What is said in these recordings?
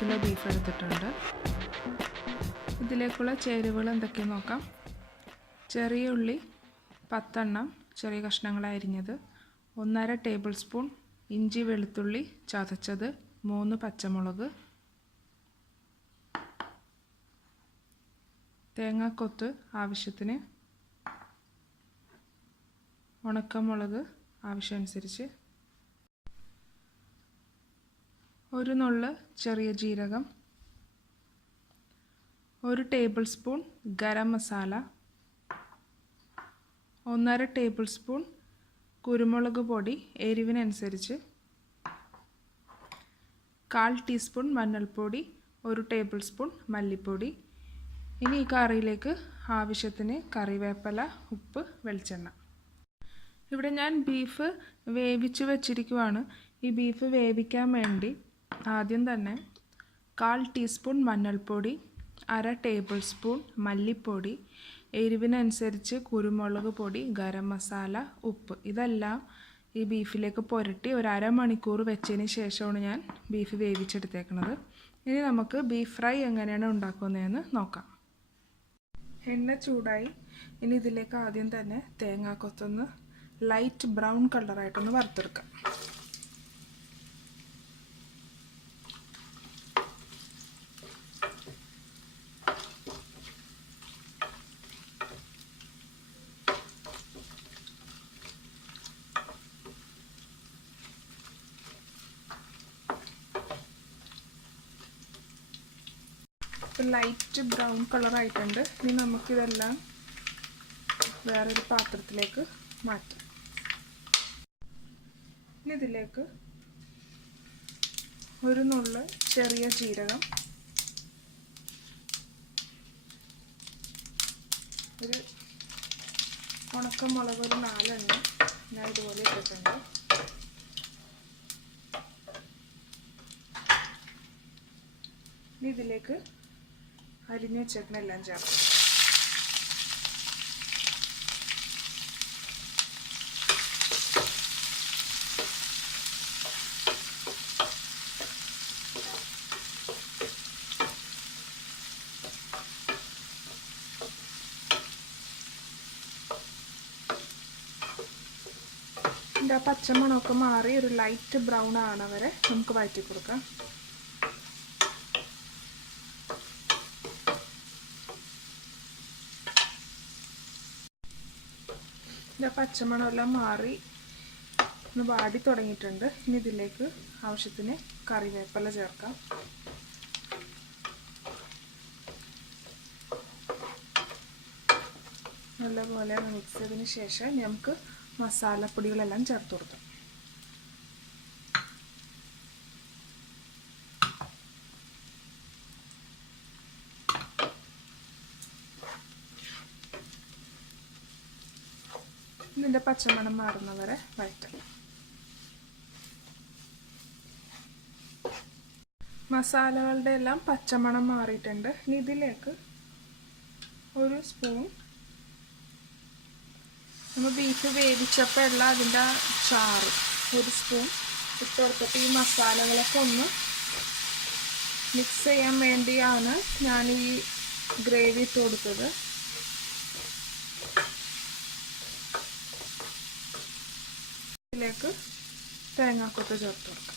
Kilo beef എടുത്തിട്ടുണ്ട്. ഇതിലേക്കുള്ള ചേരുവകൾ എന്തൊക്കെയെന്ന് നോക്കാം. ചെറിയ ഉള്ളി 10 എണ്ണം ചെറിയ കഷ്ണങ്ങളായി അരിഞ്ഞത്, 1.5 ടേബിൾ സ്പൂൺ ഇഞ്ചി വെളുത്തുള്ളി ചതച്ചത്, 3 പച്ചമുളക്, തേങ്ങാക്കൊത്ത് ആവശ്യത്തിന്, ഉണക്കമുളക് ആവശ്യമനുസരിച്ച്, ഒരു നുള്ള് ചെറിയ ജീരകം, 1 table spoon garam masala, 1.5 table spoon കുരുമുളക് പൊടി എരിവിനനുസരിച്ച്, 1/4 ടീസ്പൂൺ മഞ്ഞൾപ്പൊടി, 1 ടേബിൾ സ്പൂൺ മല്ലിപ്പൊടി. ഇനി ഈ കറിയിലേക്ക് ആവശ്യത്തിന് കറിവേപ്പില, ഉപ്പ്, വെളിച്ചെണ്ണ. ഇവിടെ ഞാൻ ബീഫ് വേവിച്ച് വെച്ചിരിക്കുവാണ്. ഈ ബീഫ് വേവിക്കാൻ വേണ്ടി ആദ്യം തന്നെ 1/4 ടീസ്പൂൺ മഞ്ഞൾപ്പൊടി, 1/2 ടേബിൾ സ്പൂൺ മല്ലിപ്പൊടി, എരിവിനനുസരിച്ച് കുരുമുളക് പൊടി, ഗരം മസാല, ഉപ്പ് ഇതെല്ലാം ഈ ബീഫിലേക്ക് പുരട്ടി ഒരു അരമണിക്കൂർ വെച്ചതിന് ശേഷമാണ് ഞാൻ ബീഫ് വേവിച്ചെടുത്തേക്കുന്നത്. ഇനി നമുക്ക് ബീഫ് ഫ്രൈ എങ്ങനെയാണ് ഉണ്ടാക്കുന്നതെന്ന് നോക്കാം. എണ്ണ ചൂടായി. ഇനി ഇതിലേക്ക് ആദ്യം തന്നെ തേങ്ങാക്കൊത്തൊന്ന് ലൈറ്റ് ബ്രൗൺ കളറായിട്ടൊന്ന് വറുത്തെടുക്കാം. ലൈറ്റ് ബ്രൗൺ കളറായിട്ടുണ്ട്. ഇനി നമുക്കിതെല്ലാം വേറൊരു പാത്രത്തിലേക്ക് മാറ്റാം. ഇനി ഇതിലേക്ക് ഒരു നുള്ള് ചെറിയ ജീരകം, ഒരു ഉണക്കമുളക് ഒരു 4 എണ്ണം ഞാൻ ഇതുപോലെ ഇട്ടിട്ടുണ്ട്. ഇനി ഇതിലേക്ക് അരിഞ്ഞു വെച്ചേക്കണ എല്ലാം ചേർക്കാം. ഇതിൻ്റെ പച്ചമണമൊക്കെ മാറി ഒരു ലൈറ്റ് ബ്രൗൺ ആവണവരെ നമുക്ക് വഴറ്റി കൊടുക്കാം. ഇതിൻ്റെ പച്ചമണമെല്ലാം മാറി ഒന്ന് വാടി തുടങ്ങിയിട്ടുണ്ട്. ഇനി ഇതിലേക്ക് ആവശ്യത്തിന് കറിവേപ്പില ചേർക്കാം. നല്ലപോലെ മിക്സ് ചെയ്തതിന് ശേഷം നമുക്ക് മസാലപ്പൊടികളെല്ലാം ചേർത്ത് കൊടുക്കാം. ഇതിൻ്റെ പച്ചമണം മാറുന്നവരെ വഴറ്റണം. മസാലകളുടെ എല്ലാം പച്ചമണം മാറിയിട്ടുണ്ട്. ഇനി ഇതിലേക്ക് ഒരു സ്പൂൺ നമ്മൾ ബീഫ് വേവിച്ചപ്പോൾ എല്ലാം അതിൻ്റെ ചാറ് ഒരു സ്പൂൺ ഇട്ട് കൊടുത്തിട്ട് ഈ മസാലകളൊക്കെ ഒന്ന് മിക്സ് ചെയ്യാൻ വേണ്ടിയാണ് ഞാൻ ഈ ഗ്രേവി ഇട്ട് കൊടുത്തത്. ഇതിലേക്ക് തേങ്ങാക്കൊത്ത് ചേർത്ത് കൊടുക്കാം.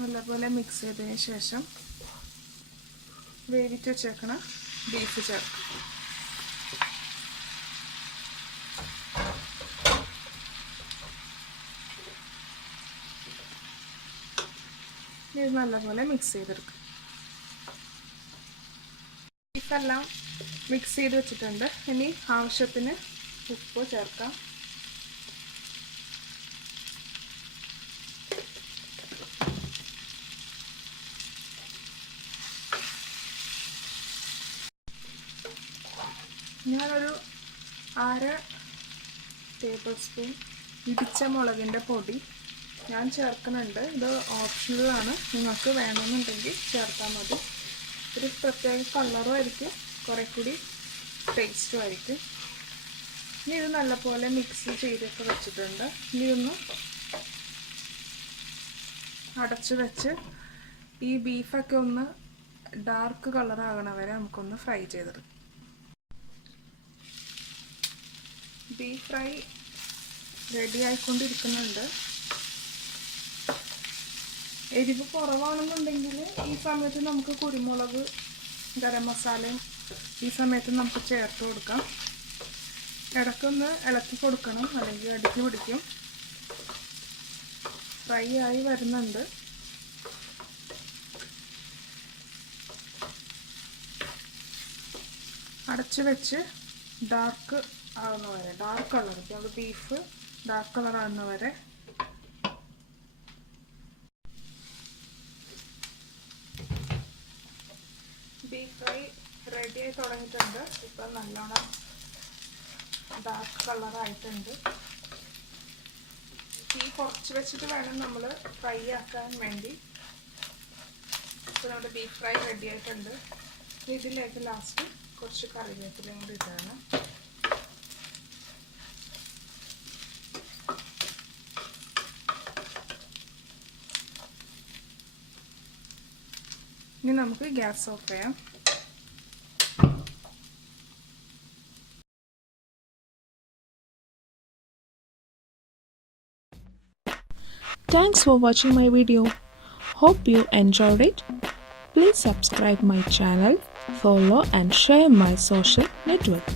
നല്ലപോലെ മിക്സ് ചെയ്തതിന് ശേഷം വേവിച്ച് വെച്ചേക്കണ ബീഫ് ചേർക്കും. ഇത് നല്ലപോലെ മിക്സ് ചെയ്തെടുക്കും. ബീഫെല്ലാം മിക്സ് ചെയ്ത് വെച്ചിട്ടുണ്ട്. ഇനി ആവശ്യത്തിന് ഉപ്പ് ചേർക്കാം. ഞാനൊരു 1/2 ടേബിൾ സ്പൂൺ ഇടിച്ച മുളകിൻ്റെ പൊടി ഞാൻ ചേർക്കുന്നുണ്ട്. ഇത് ഓപ്ഷണലാണ്, നിങ്ങൾക്ക് വേണമെന്നുണ്ടെങ്കിൽ ചേർത്താൽ മതി. ഒരു പ്രത്യേക കളറും ആയിരിക്കും, കുറേ കൂടി ടേസ്റ്റും ആയിരിക്കും. ഇനി ഇത് നല്ലപോലെ മിക്സ് ചെയ്തൊക്കെ വെച്ചിട്ടുണ്ട്. ഇനി ഒന്ന് അടച്ചു വെച്ച് ഈ ബീഫൊക്കെ ഒന്ന് ഡാർക്ക് കളറാകണ വരെ നമുക്കൊന്ന് ഫ്രൈ ചെയ്തെടുക്കാം. ബീഫ് ഫ്രൈ റെഡി ആയിക്കൊണ്ടിരിക്കുന്നുണ്ട്. എരിവ് കുറവാണെന്നുണ്ടെങ്കിൽ ഈ സമയത്ത് നമുക്ക് കുരുമുളക്, ഗരം മസാലയും ഈ സമയത്ത് നമുക്ക് ചേർത്ത് കൊടുക്കാം. ഇടയ്ക്കൊന്ന് ഇളക്കി കൊടുക്കണം, അല്ലെങ്കിൽ അടിക്ക് പിടിക്കും. ഫ്രൈ ആയി വരുന്നുണ്ട്. അടച്ചു വെച്ച് ഡാർക്ക് ആകുന്ന വരെ, ഡാർക്ക് കളർ, അത് ബീഫ് ഡാർക്ക് കളർ ആകുന്ന വരെ ബീഫ് ഫ്രൈ റെഡി ആയി തുടങ്ങിയിട്ടുണ്ട്. ഇപ്പം നല്ലോണം ഡാർക്ക് കളറായിട്ടുണ്ട്. തീ കുറച്ച് വെച്ചിട്ട് വേണം നമ്മൾ ഫ്രൈ ആക്കാൻ വേണ്ടി. ഇപ്പോൾ നമ്മുടെ ബീഫ് ഫ്രൈ റെഡി ആയിട്ടുണ്ട്. ഇതിലേക്ക് ലാസ്റ്റ് കുറച്ച് കറിവേപ്പിലയും കൂടി ഇട്ടാണ്. ഇനി നമുക്ക് ഗ്യാസ് ഓഫ് ചെയ്യാം. Thanks for watching my video. Hope you enjoyed it. Please subscribe my channel, follow and share my social network.